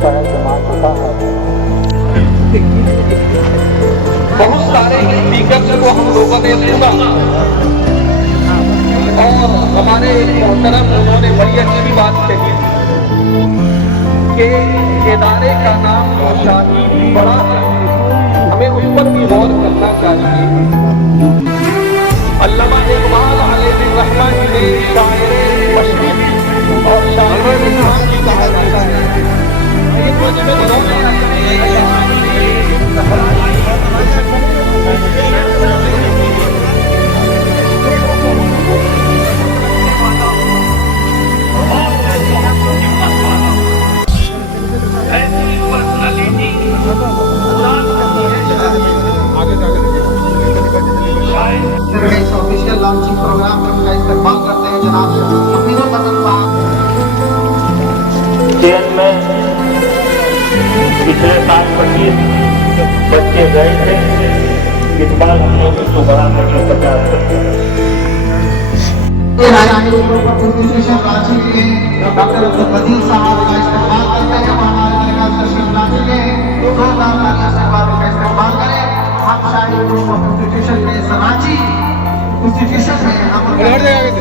लगता है कि मां चुका है। बहुत सारे स्पीकर्स को हम लोगों ने सुना और हमारे मोहतरम उन्होंने बड़ी अच्छी बात कही कि इदारे का नाम जो शाहीन बड़ा है, हमें उस पर भी गौर करना चाहिए। अल्लामा इकबाल अलैहिर्रहमान ने शायरे मशरिक़ और शायरे इस्लाम की कहा जाता है। इस ऑफिशियल लॉन्चिंग प्रोग्राम में उनका इस्तेमाल करते हैं जनाब हफीजुल हसन साहब। जेल में पिछले साल 25 बच्चे गए थे, इस बार हम लोग इसको बढ़ाने के 50 कॉन्स्टिट्यूशन रांची के डॉक्टर अब्दुल कदीर साहब का इस्तेमाल करते हैं, वो हमारे दरगाह तशरीफ ला चुके हैं। 2,000 तालियों से बाद का इस्तेमाल करें। हम शाही ग्रुप ऑफ कॉन्स्टिट्यूशन में रांची कॉन्स्टिट्यूशन में हम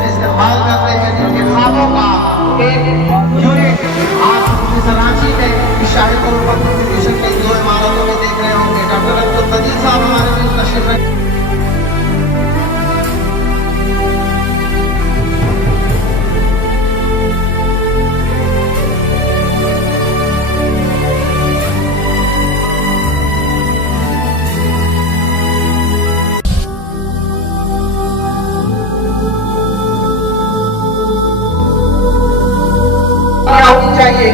इस्तेमाल करते हैं जिनके खाबों का एक यूनिट आप रांची में शाही ग्रुप ऑफ कॉन्स्टिट्यूशन के 2 इमारतों में देख रहे होंगे। डॉक्टर अब्दुल कदीर साहब हमारे बीच तशरीफ रखे। चाहिए।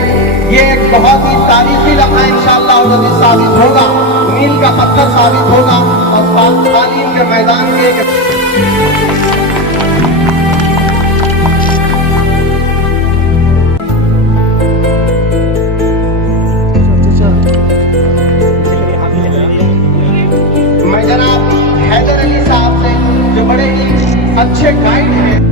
ये एक बहुत ही तारीखी लम्हा इंशाअल्लाह साबित होगा, मील का पत्थर साबित होगा और तालीम के मैदान के मैं जनाब हैदर अली साहब से जो बड़े ही अच्छे गाइड हैं,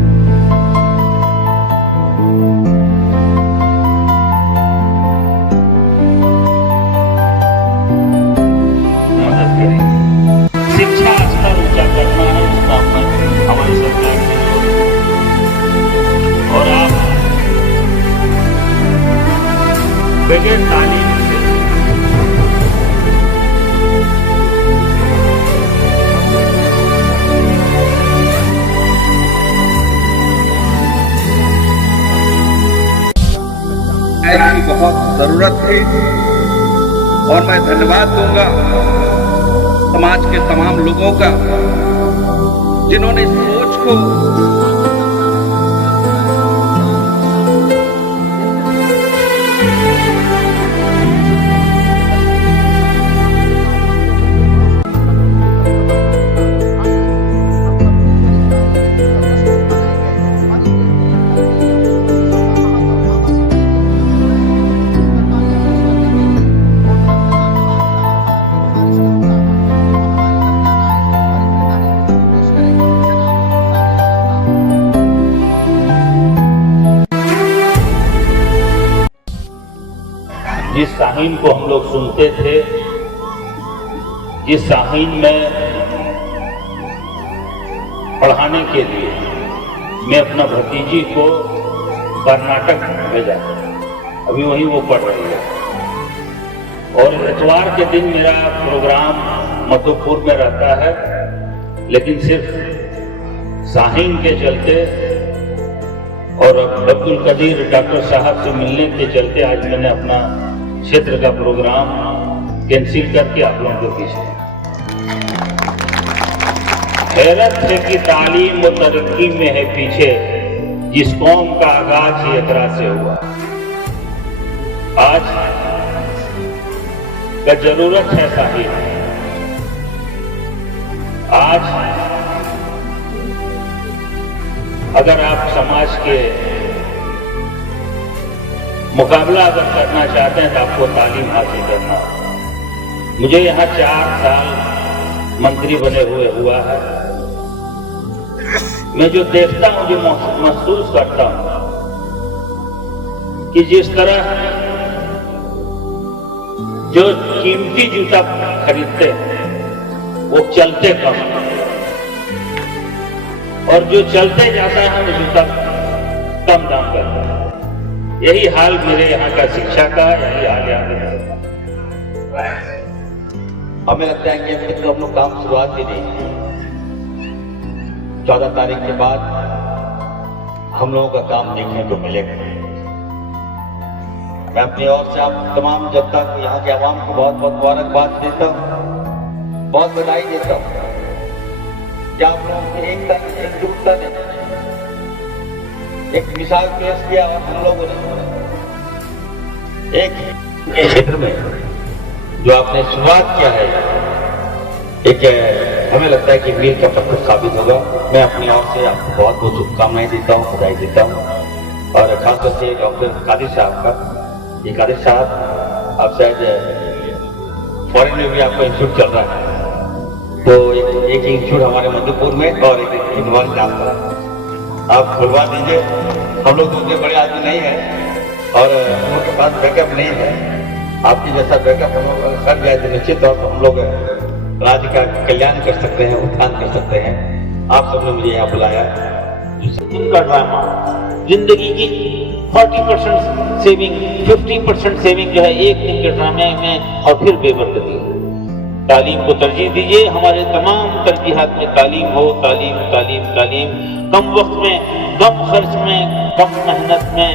बगैर तालीम से की बहुत जरूरत थी और मैं धन्यवाद दूंगा समाज के तमाम लोगों का जिन्होंने इस सोच को जिस शाहीन को हम लोग सुनते थे, जिस शाहीन में पढ़ाने के लिए मैं अपना भतीजी को कर्नाटक भेजा, अभी वहीं वो पढ़ रही है। और इतवार के दिन मेरा प्रोग्राम मधुपुर में रहता है, लेकिन सिर्फ शाहीन के चलते और अब्दुल कदीर डॉक्टर साहब से मिलने के चलते आज मैंने अपना क्षेत्र का प्रोग्राम कैंसिल करके आप लोगों को बीच में हैरत है कि तालीम और तरक्की में है पीछे जिस कौम का आगाज ही इकरा से हुआ। आज का जरूरत है साहिब, आज अगर आप समाज के मुकाबला अगर करना चाहते हैं तो आपको तालीम हासिल करना होगा। मुझे यहाँ 4 साल मंत्री बने हुए हुआ है। मैं जो देखता हूँ, जो महसूस करता हूँ कि जिस तरह जो कीमती जूता खरीदते हैं वो चलते कम और जो चलते जाता है वो जूता कम दाम करता है। यही हाल मेरे यहाँ का शिक्षा का, यही हाल यहाँ का। हमें लगता है कि अभी तो हम लोग काम शुरुआत भी नहीं की। 14 तारीख के बाद हम लोगों का काम देखने को मिलेगा। मैं अपनी ओर से आप तमाम जनता को, यहाँ के आवाम को बहुत बहुत मुबारकबाद देता हूँ, बहुत बधाई देता हूँ कि आप लोगों की एकजुटता ने एक मिसाल पेश किया और हम लोगों ने एक क्षेत्र में जो आपने शुरुआत किया है, एक हमें लगता है कि मील का पत्थर साबित होगा। मैं अपनी ओर से आपको बहुत बहुत शुभकामनाएं देता हूँ, बधाई देता हूँ। और खासतौर से डॉक्टर कादिर साहब का, ये कादिर साहब अब शायद फॉरेन में भी आपका इंस्टीट्यूट चल रहा है, तो एक इंस्टीट्यूट हमारे मध्यपुर में और एक इंदौर में आपका आप खुलवा दीजिए। हम लोग उतने बड़े आदमी नहीं हैं और हम लोग के पास बैकअप नहीं है। आपकी जैसा बैकअप हम लोग कर जाए तो निश्चित तौर पर हम लोग राज्य का कल्याण कर सकते हैं, उत्थान कर सकते हैं। आप सबने मुझे यहाँ बुलाया। इनका ड्रामा जिंदगी की 40% सेविंग, 50% सेविंग जो है एक दिन के ड्रामे में और फिर बेबरकती है। तालीम को तरजीह दीजिए। हमारे तमाम तरजीहात में तालीम हो, तालीम तालीम तालीम। कम वक्त में, कम खर्च में, कम मेहनत में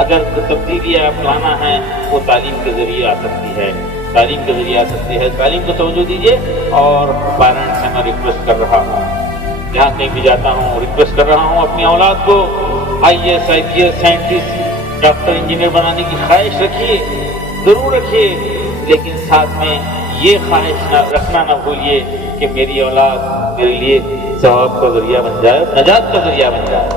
अगर तब्दीली आप लाना है वो तालीम के जरिए आ सकती है, तालीम के जरिए आ सकती है। तालीम को तवज्जो दीजिए। और पेरेंट्स से मैं रिक्वेस्ट कर रहा हूँ, जहाँ कहीं भी जाता हूँ रिक्वेस्ट कर रहा हूँ, अपनी औलाद को IAS, IPS, scientist, doctor, engineer बनाने की ख्वाहिश रखिए, जरूर रखिए, लेकिन साथ में ये ख्वाहिश रखना ना भूलिए कि मेरी औलाद मेरे लिए सवाब का जरिया बन जाए, नजात का जरिया बन जाए।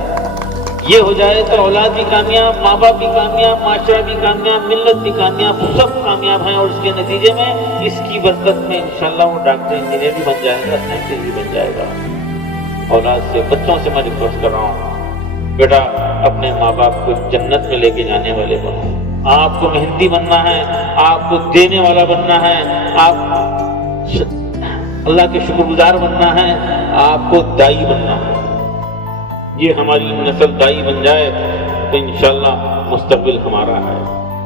ये हो जाए तो औलाद भी कामयाब, माँ बाप भी कामयाब, माशरा भी कामयाब, मिल्लत भी कामयाब, सब कामयाब हैं। और इसके नतीजे में इसकी बरकत में इंशाल्लाह वो डॉक्टर, इंजीनियर भी बन जाएगा, साइंटिस्ट भी बन जाएगा। औलाद से, बच्चों से मैं रिक्वेस्ट कर रहा हूँ, बेटा अपने माँ बाप को जन्नत में लेके जाने वाले बनो। आपको मेहनती बनना है, आपको देने वाला बनना है, आप अल्लाह के शुक्रगुजार बनना है, आपको दाई बनना है। ये हमारी नस्ल दाई बन जाए तो इंशाल्लाह मुस्तकबिल हमारा है।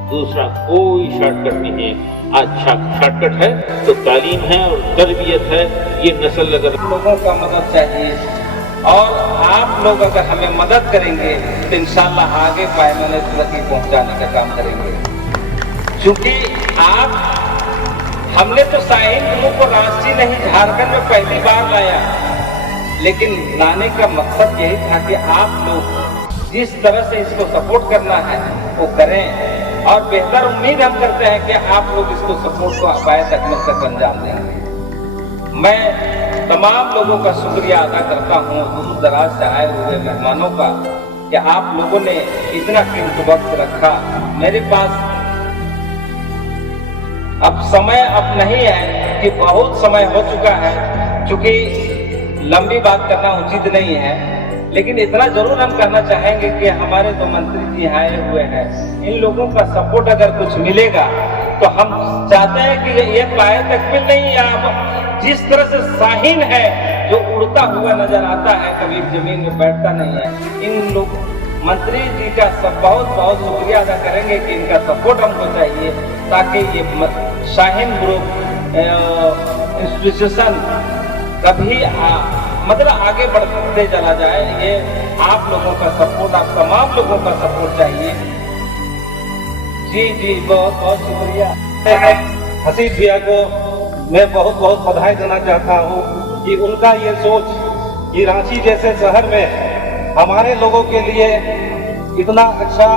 दूसरा कोई शॉर्टकट नहीं है। आज शॉर्टकट है तो तालीम है और तरबियत है। ये नस्ल अगर लोगों का मदद चाहिए और आप लोग अगर हमें मदद करेंगे तो इंशाल्लाह आगे पायमाने तरक्की पहुंचाने का काम करेंगे। क्योंकि हमने तो शाहीन ग्रुप को रांची नहीं, झारखंड में पहली बार लाया, लेकिन लाने का मकसद यही था कि आप लोग जिस तरह से इसको सपोर्ट करना है वो करें। और बेहतर उम्मीद हम करते हैं कि आप लोग इसको सपोर्ट को अपायत अकमल तक अंजाम देंगे। मैं तमाम लोगों का शुक्रिया अदा करता हूँ, दूर दराज से आए हुए मेहमानों का, कि आप लोगों ने इतना कीमती वक्त रखा। मेरे पास अब समय नहीं है कि बहुत समय हो चुका है, क्योंकि लंबी बात करना उचित नहीं है, लेकिन इतना जरूर हम कहना चाहेंगे कि हमारे जो मंत्री जी आए हुए हैं, इन लोगों का सपोर्ट अगर कुछ मिलेगा तो हम चाहते हैं कि ये पाए तकमील नहीं, या जिस तरह से शाहीन है जो उड़ता हुआ नजर आता है, कभी जमीन में बैठता नहीं है, इन लोग मंत्री जी का सब बहुत बहुत शुक्रिया अदा करेंगे कि इनका सपोर्ट हमको चाहिए, ताकि ये शाहीन ग्रुप इंस्टीट्यूशन कभी मतलब आगे बढ़ते चला जाए। ये आप लोगों का सपोर्ट, आप तमाम लोगों का सपोर्ट चाहिए। जी बहुत बहुत शुक्रिया। हसीब भैया को मैं बहुत बहुत बधाई देना चाहता हूँ कि उनका ये सोच कि रांची जैसे शहर में हमारे लोगों के लिए इतना अच्छा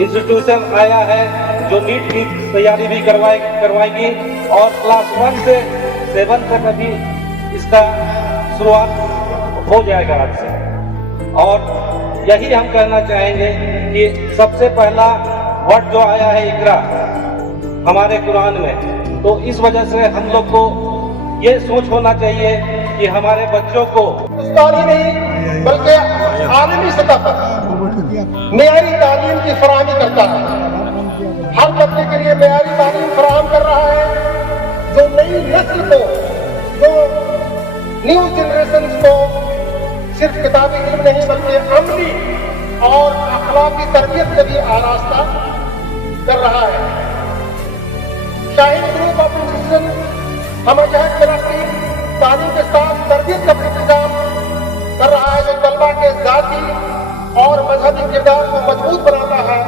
इंस्टीट्यूशन आया है, जो नीट की तैयारी भी करवाएगी और क्लास 1 से 7 तक अभी इसका शुरुआत हो जाएगा आज से। और यही हम कहना चाहेंगे कि सबसे पहला वर्ड जो आया है इकरा हमारे कुरान में, तो इस वजह से हम लोग को ये सोच होना चाहिए कि हमारे बच्चों को ही नहीं बल्कि आलमी सतह पर मेयारी तालीम की फराहमी करता है। हर बच्चे के लिए मेयारी तालीम फराहम किताबी इल्म नहीं बल्कि अमली और अखलाकी तरबियत से भी आरास्ता कर रहा है। शाहीन ग्रुप ऑफ इंस्टीट्यूशन हमजहत तरक्की तालीम के साथ तरबियत का इंतजाम कर रहा है, जो तलबा के जाती और मजहबी किरदार को मजबूत बनाता है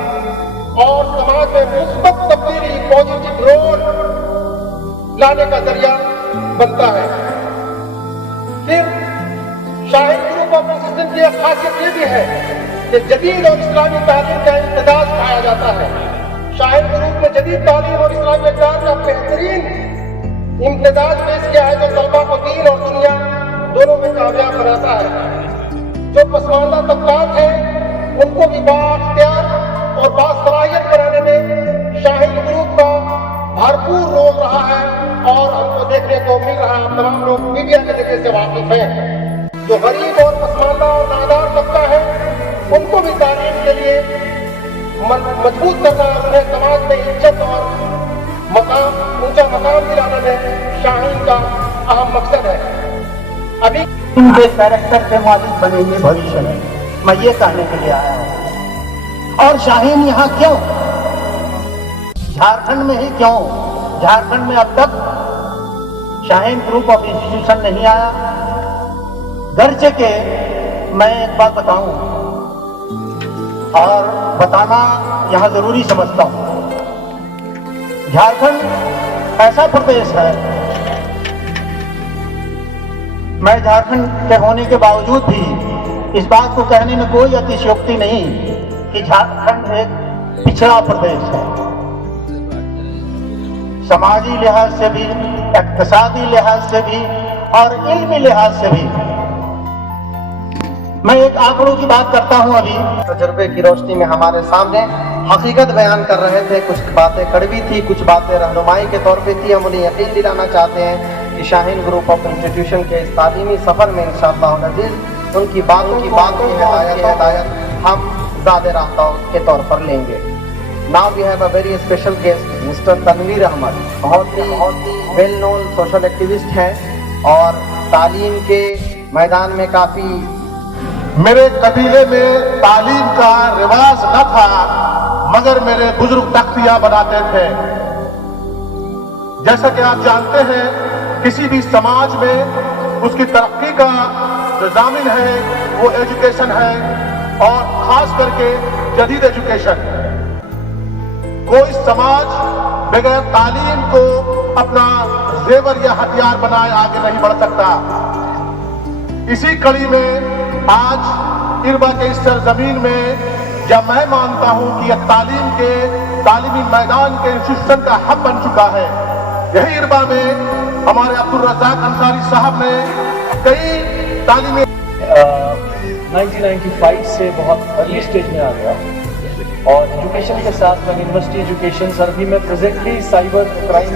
और समाज में मुस्बत तब्दीली पॉजिटिव रोल लाने का जरिया बनता है। फिर शाहीन ग्रुप ऑफ इंस्टीट्यूशन की एक खासियत ये भी है कि जदीद और इस्लामी तालीम का इम्तिजाज पाया जाता है। शाहीन ग्रुप में जदीद तालीम और इस्लामी इक़दार का बेहतरीन इम्तिजाज पेश किया है, जो तलबा को दीन और दुनिया दोनों में कामयाब बनाता है। जो पसमानदा तबकात हैं उनको भी बाख्तियार और बासलाहियत बनाने में शाहीन ग्रुप का भरपूर रोल रहा है और हमको देखने को मिल रहा है। आप तमाम लोग मीडिया के जरिए से वाकिफ हैं। जो गरीब और पसमानदा और नादार तबका है उनको भी तालीम के लिए मजबूत करना, उन्हें समाज में इज्जत और मकाम ऊंचा मकाम दिलाने में शाहीन का अहम मकसद है। अभी इनके कैरेक्टर के मालिक बनेंगे भविष्य में, मैं ये कहने के लिए आया हूँ। और शाहीन यहाँ क्यों, झारखंड में ही क्यों? झारखंड में अब तक शाहीन ग्रुप ऑफ इंस्टीट्यूशन नहीं आया। गर्ज के मैं एक बात बताऊं और बताना यहाँ जरूरी समझता हूं। झारखंड ऐसा प्रदेश है, मैं झारखंड के होने के बावजूद भी इस बात को कहने में कोई अतिशयोक्ति नहीं कि झारखंड एक पिछड़ा प्रदेश है। समाजी लिहाज से भी, इक्तिसादी लिहाज से भी और इल्मी लिहाज से भी। मैं एक आंकड़ों की बात करता हूं। अभी तजुर्बे की रोशनी में हमारे सामने हकीकत बयान कर रहे थे। कुछ बातें कड़वी थी, कुछ बातें रहनुमाई के तौर पे थी। हम उन्हें यकीन दिलाना चाहते हैं कि शाहीन ग्रुप ऑफ इंस्टीट्यूशन के इस तालीमी सफर में इंशाअल्लाह अज़ीज़ उनकी बातों की हिदायत हम ज़ादे रास्ता के तौर पर लेंगे। Now we have a very special guest mister Tanveer Ahmad. बहुत ही वेल नोन सोशल एक्टिविस्ट हैं और तालीम के मैदान में काफ़ी मेरे कबीले में तालीम का रिवाज न था, मगर मेरे बुजुर्ग तख्तियां बनाते थे। जैसा कि आप जानते हैं, किसी भी समाज में उसकी तरक्की का जो जामिन है वो एजुकेशन है, और खास करके जदीद एजुकेशन। कोई समाज बगैर तालीम को अपना जेवर या हथियार बनाए आगे नहीं बढ़ सकता। इसी कड़ी में आज इरबा के इस सरजमीन में जब मैं मानता हूं कि यह तालीमी मैदान के इंस्टीट्यूशन का हब बन चुका है, यही इरबा में हमारे अब्दुल रज़ाक अंसारी साहब ने कई तालीमी 1995 से बहुत अर्ली स्टेज में आ गया और एजुकेशन के साथ मैं यूनिवर्सिटी एजुकेशन सर भी मैं presently cyber crime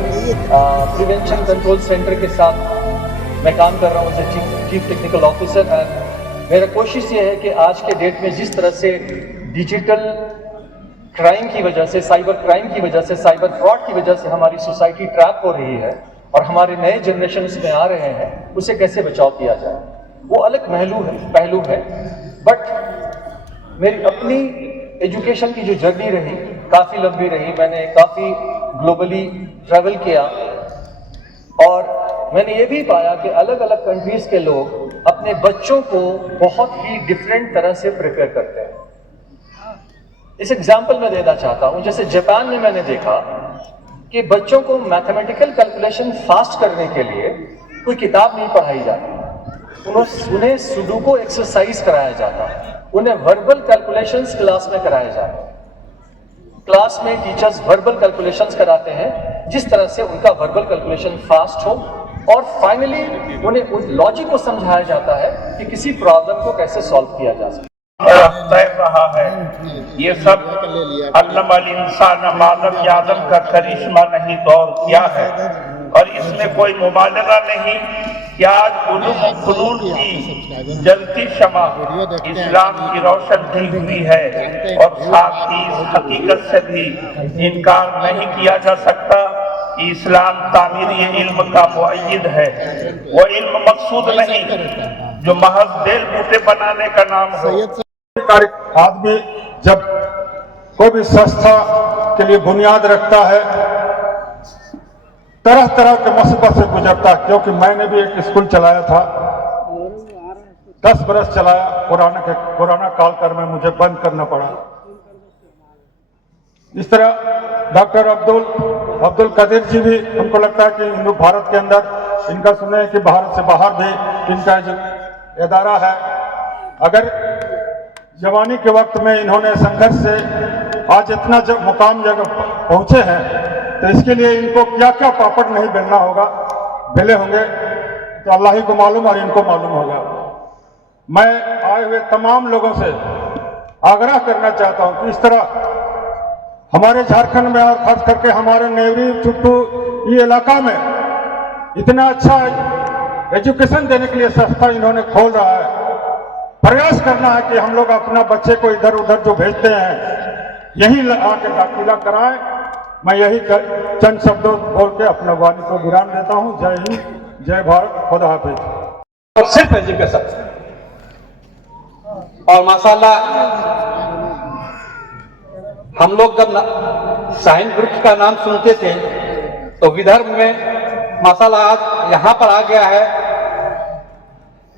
prevention control centre के साथ मैं काम कर रहा हूँ as chief technical officer. And मेरा कोशिश ये है कि आज के डेट में जिस तरह से डिजिटल क्राइम की वजह से, साइबर क्राइम की वजह से, साइबर फ्रॉड की वजह से हमारी सोसाइटी ट्रैप हो रही है और हमारे नए जनरेशन में आ रहे हैं, उसे कैसे बचाव किया जाए, वो अलग पहलू है। बट मेरी अपनी एजुकेशन की जो जर्नी रही काफ़ी लंबी रही। मैंने काफ़ी ग्लोबली ट्रैवल किया और मैंने ये भी पाया कि अलग अलग कंट्रीज के लोग अपने बच्चों को बहुत ही डिफरेंट तरह से प्रिपेयर करते हैं। इस एग्जाम्पल मैं देना चाहता हूँ, जैसे जापान में मैंने देखा कि बच्चों को मैथमेटिकल कैलकुलेशन फास्ट करने के लिए कोई किताब नहीं पढ़ाई जाती, उन्हें सुडोकू एक्सरसाइज कराया जाता है, उन्हें वर्बल कैलकुलेशंस क्लास में कराया जाता है। क्लास में टीचर्स वर्बल कैलकुलेशंस कराते हैं जिस तरह से उनका वर्बल कैलकुलेशन फास्ट हो, और फाइनली उन्हें उस लॉजिक को समझाया जाता है कि किसी प्रॉब्लम को कैसे सॉल्व किया जा सकता तैर रहा है। ये सब अल्लामा इंसान मानव आदम का करिश्मा नहीं तो और क्या है। और इसमें कोई मुबालगा नहीं कि आज उलूम फनून की जलती शमा इस्लाम की रोशन दी हुई है, और साथ ही इस हकीकत से भी इनकार नहीं किया जा सकता इस्लाम तामीर ये इल्म का मुअय्यिद है, वो इल्म मकसूद नहीं जो महज बेल बूटे बनाने का नाम हो। आदमी जब कोई भी संस्था के लिए बुनियाद रखता है, तरह तरह के मुसीबत से गुजरता है, क्योंकि मैंने भी एक स्कूल चलाया था, 10 बरस चलाया। कोरोना काल कर में मुझे बंद करना पड़ा। इस तरह डॉक्टर अब्दुल कदीर जी भी, हमको लगता है कि भारत के अंदर इनका सुने कि भारत से बाहर भी इनका इदारा है। अगर जवानी के वक्त में इन्होंने संघर्ष से आज इतना मुकाम जगह पहुंचे हैं, तो इसके लिए इनको क्या क्या पापड़ नहीं बेलना होगा, बेले होंगे तो अल्लाह ही को मालूम और इनको मालूम होगा। मैं आए हुए तमाम लोगों से आग्रह करना चाहता हूं कि इस तरह हमारे झारखंड में और खास करके हमारे नेवरी चुट्टू ये इलाका में इतना अच्छा एजुकेशन देने के लिए संस्था इन्होंने खोल रहा है। प्रयास करना है कि हम लोग अपना बच्चे को इधर उधर जो भेजते हैं यहीं आके दाखिला कराएं। मैं यही चंद शब्दों बोल के अपना वाणी को विराम देता हूं। जय हिंद, जय भारत, खुदा हाफिज। और सिर्फ एजुकेशन। और माशाल्लाह हम लोग जब शाहीन ग्रुप का नाम सुनते थे तो विदर्भ में माशाल्लाह आज यहाँ पर आ गया है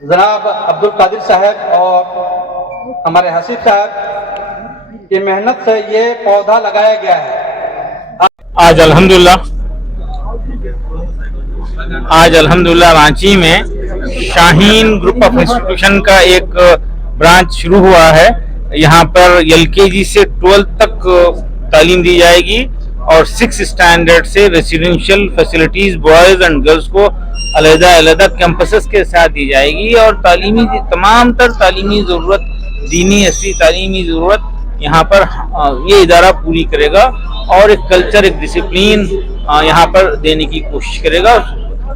जनाब अब्दुल कादिर साहब और हमारे हसीब साहब की मेहनत से ये पौधा लगाया गया है। आज अल्हम्दुलिल्लाह रांची में शाहीन ग्रुप ऑफ इंस्टीट्यूशन का एक ब्रांच शुरू हुआ है। यहाँ पर LKG से 12th तक तालीम दी जाएगी और 6 स्टैंडर्ड से residential facilities boys and girls को अलग-अलग कैंपसेस के साथ दी जाएगी और तमाम तर तालीमी ज़रूरत, दीनी असली तालीमी ज़रूरत यहाँ पर ये इदारा पूरी करेगा और एक कल्चर, एक डिसिप्लिन यहाँ पर देने की कोशिश करेगा।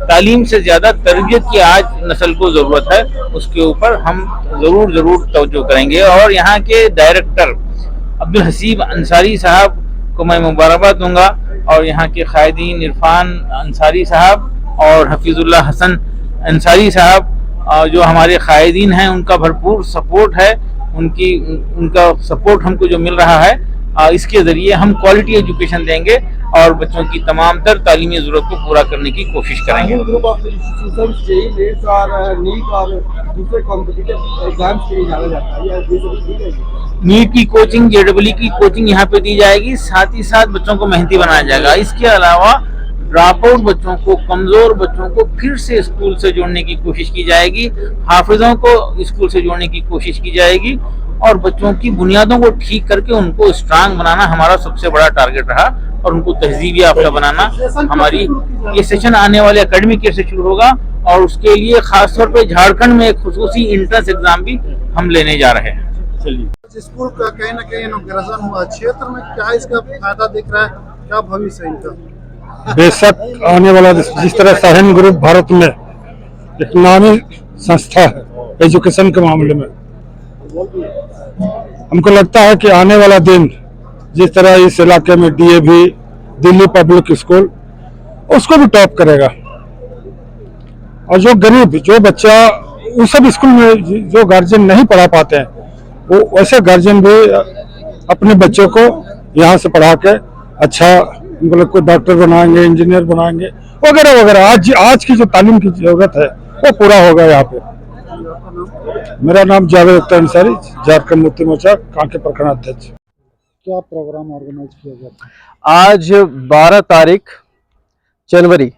तालीम से ज़्यादा तरबियत की आज नस्ल को ज़रूरत है, उसके ऊपर हम ज़रूर तवज्जो करेंगे। और यहाँ के डायरेक्टर अब्दुल हसीब अंसारी साहब को मैं मुबारकबाद दूंगा और यहाँ के कायदीन इरफान अंसारी साहब और हफीजुल्लाह हसन अंसारी साहब जो हमारे कायदीन हैं, उनका भरपूर सपोर्ट है। उनका सपोर्ट हमको जो मिल रहा है, इसके ज़रिए हम क्वालिटी एजुकेशन देंगे और बच्चों की तमाम तर तालीमी ज़रूरत को पूरा करने की कोशिश करेंगे। Group of institutions JEE NEET और नीट और दूसरे कॉम्पिटिटिव एग्जाम्स के लिए जाना जाता है, ये सब ठीक है। नीट की कोचिंग, JEE की कोचिंग यहाँ पे दी जाएगी, साथ ही साथ बच्चों को मेहनती बनाया जाएगा। इसके अलावा ड्रॉप आउट बच्चों को, कमज़ोर बच्चों को फिर से स्कूल से जोड़ने की कोशिश की जाएगी, हाफिज़ों को स्कूल से जोड़ने की कोशिश की जाएगी और बच्चों की बुनियादों को ठीक करके उनको स्ट्रांग बनाना हमारा सबसे बड़ा टारगेट रहा और उनको तहजीब याफ्ता बनाना हमारी ये सेशन आने वाले एकेडमिक ईयर से शुरू होगा और उसके लिए खासतौर पे झारखंड में एक खुसूसी एंट्रेंस एग्जाम भी हम लेने जा रहे हैं। चलिए, स्कूल का कहीं ना कहीं इनॉग्रेशन हुआ, क्षेत्र में क्या इसका फायदा दिख रहा है, क्या भविष्य है इनका? बेशक आने वाला जिस तरह शाहीन ग्रुप भारत में एक नामी संस्था है एजुकेशन के मामले में, हमको लगता है कि आने वाला दिन जिस तरह इस इलाके में DAV दिल्ली पब्लिक स्कूल उसको भी टॉप करेगा और जो गरीब, जो बच्चा उस सब स्कूल में जो गार्जियन नहीं पढ़ा पाते हैं, वो वैसे गार्जियन भी अपने बच्चों को यहाँ से पढ़ा के अच्छा मतलब कोई डॉक्टर बनाएंगे, इंजीनियर बनाएंगे वगैरह वगैरह। आज की जो तालीम की जरूरत है वो पूरा होगा यहाँ पे। मेरा नाम जावेद अख्तर अंसारी, झारखंड मुक्ति मोर्चा कांके प्रखंड अध्यक्ष। क्या प्रोग्राम ऑर्गेनाइज किया गया? आज 12 तारीख जनवरी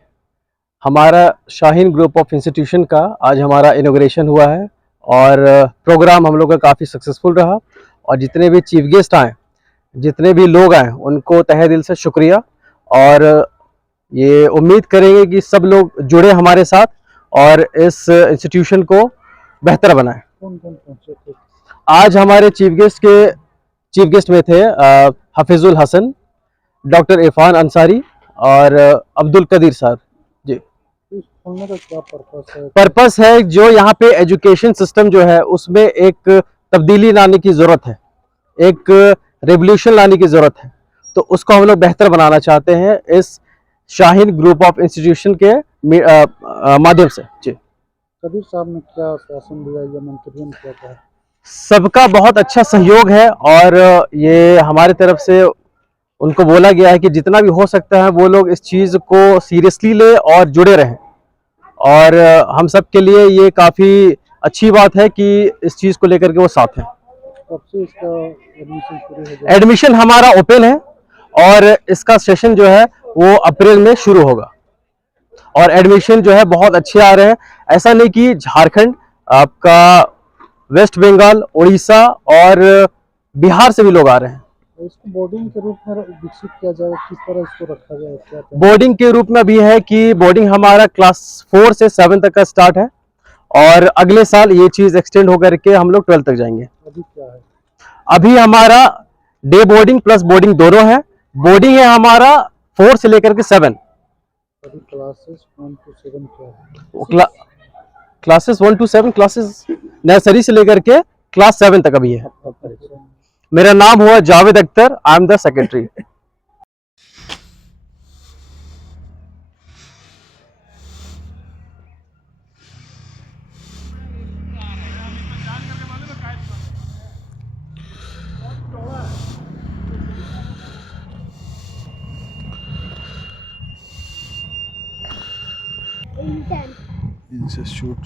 हमारा शाहीन ग्रुप ऑफ इंस्टीट्यूशन का आज हमारा इनॉग्रेशन हुआ है और प्रोग्राम हम लोग का काफ़ी सक्सेसफुल रहा और जितने भी चीफ गेस्ट आए, जितने भी लोग आए, उनको तहे दिल से शुक्रिया और ये उम्मीद करेंगे कि सब लोग जुड़े हमारे साथ और इस इंस्टीट्यूशन को बेहतर बनाएं। कौन पहुंचे थे? आज हमारे चीफ गेस्ट में थे हफीजुल हसन, डॉक्टर इरफान अंसारी और अब्दुल कदीर साहब जी। खोलने का क्या पर्पस है? पर्पस है जो यहाँ पे एजुकेशन सिस्टम जो है उसमें एक तब्दीली लाने की ज़रूरत है, एक रेवोल्यूशन लाने की ज़रूरत है, तो उसको हम लोग बेहतर बनाना चाहते हैं। इस शाहीन ग्रुप ऑफ इंस्टीट्यूशन के माध्यम से। जी, कबीर साहब ने क्या आश्वासन दिया या मंत्रियों ने क्या कहा? सबका बहुत अच्छा सहयोग है और ये हमारी तरफ से उनको बोला गया है कि जितना भी हो सकता है वो लोग इस चीज़ को सीरियसली ले और जुड़े रहें। और हम सब के लिए ये काफ़ी अच्छी बात है कि इस चीज़ को लेकर के वो साथ हैं। कब से इसका एडमिशन शुरू हो जाएगा? एडमिशन हमारा ओपन है और इसका सेशन जो है वो अप्रैल में शुरू होगा और एडमिशन जो है बहुत अच्छे आ रहे हैं। ऐसा नहीं कि झारखंड, आपका वेस्ट बंगाल, उड़ीसा और बिहार से भी लोग आ रहे हैं। इसको बोर्डिंग के रूप में विकसित किया जाएगा, किस तरह इसको रखा जाए, क्या क्या? बोर्डिंग के रूप में अभी है कि बोर्डिंग हमारा क्लास 4 से 7 तक का स्टार्ट है और अगले साल ये चीज़ एक्सटेंड होकर के हम लोग 12 तक जाएंगे। अभी क्या है? अभी हमारा डे बोर्डिंग प्लस बोर्डिंग दोनों है। बोर्डिंग है हमारा 4 से लेकर के 7। अभी क्लासेस 1 to 7 क्या है? क्लासेस 1 to 7 क्लासेस नर्सरी से लेकर के क्लास 7 तक अभी है। मेरा नाम हुआ Javed Akhtar, I am the secretary. Institute